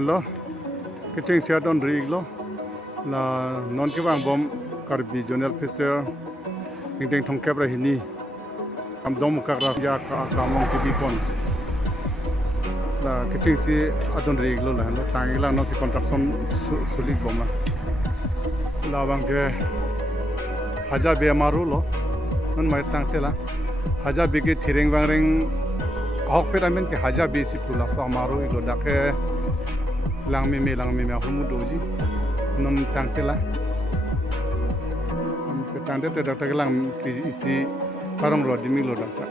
lo kecing siadon rig lo la non kevang bom karbi jonel festival ingdeng thongkep ra hini am Dongmukak Rasinja aklam kibipon la kecing si adon rig lo la tangila no si construction sulik bom la bangke haja be maru lo non mai tangte la haja be ke thireng bangreng hok pe ramen ke haja be si pula so maru ilo dake langme me humu doji non tangte la pe tangte te dakta lang ki isi parong ro dimi lo dakta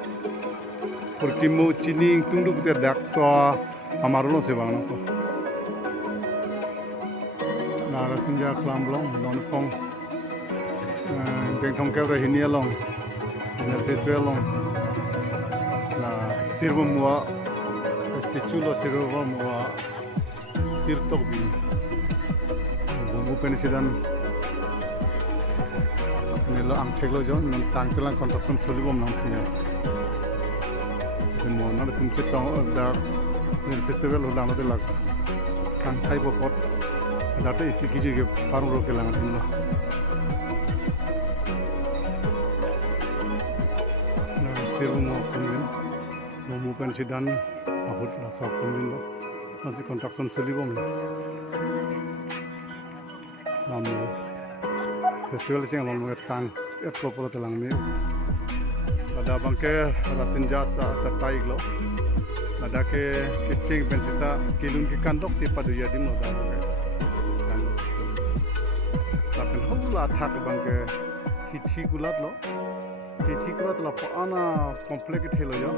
porque mo chining tungdu te dak so amaru no se bang ko na Rasinja aklam long non pong Deng thongkep ra hini long festival long la sirvo mua statue lo sirvo mua sir tok bi bubu penisidan nelo ang theglo jon non tangtelang construction solibom nang sinya mo na tumche tong da festival ulang lo lag kan thai bo pot data isi kiji ge parung ro ke lang lo Sirmo kumin, mo pensidan abot rasa kumin lo, masih construction selibom lo. Namu festival sih yang lalu tang, ekspor telang ni. Ada bangke Rasinja ta catai lo, ada ke kecing pensita kilun ke kandok si padu ya dim lo dah. Tapi hula thak bangke hiti gulat lo. Hiti kurat la ana komplek thelo yo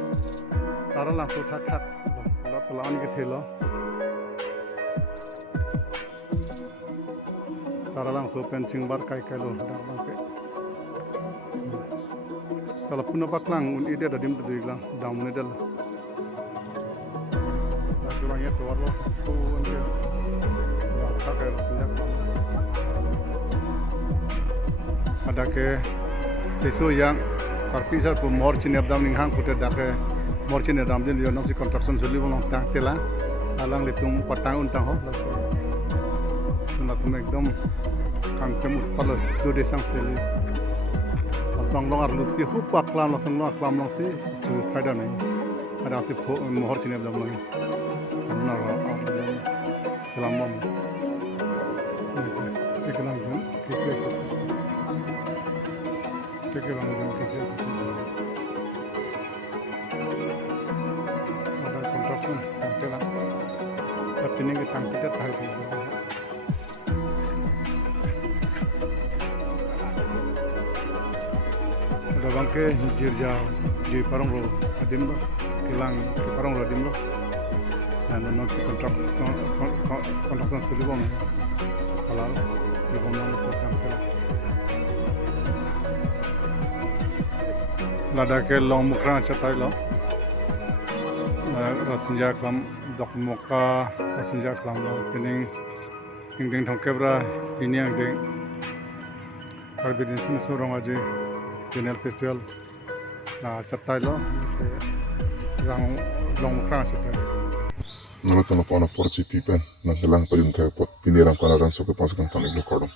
tara langsung thak la pelan ke thelo tara langsung pencing bar kai lo dar ke kalau punya baklang un ide da dim tu iglang damun edel la kurangnya tuar lo tu ande la thak Rasinja ada ke isu yang sarpisar pu morchin abdam ninghang puter dake morchin abdam din yo nasi construction soli bon tang tela alang litung patang untang ho las na tum ekdom kang tem palo do de sang seli asang long ar lusi hu paklam lasang lo aklam lo si chu thaida nei ada si mohor chin abdam lo anna ra salam bom teklam kan kisi asa kevang kasi asa ada construction tangte lang tapi ni ke tangte te tahu ada bangke jirja di parong ro adim lo kilang ke parong ro adim lo dan nasi construction selibom halal di bawah nasi tangte lang lada ke long mukra chatai lo Rasinja aklam Dongmukak Rasinja aklam lo pining ingdeng thongkep ra hini angdeng karbidin sun surong aje jonel festival na chatai lo rang long mukra chatai nalatan po na porci pipen na dalang pa yung pot piniram ka na rin sa kapasagang tanig lo kordong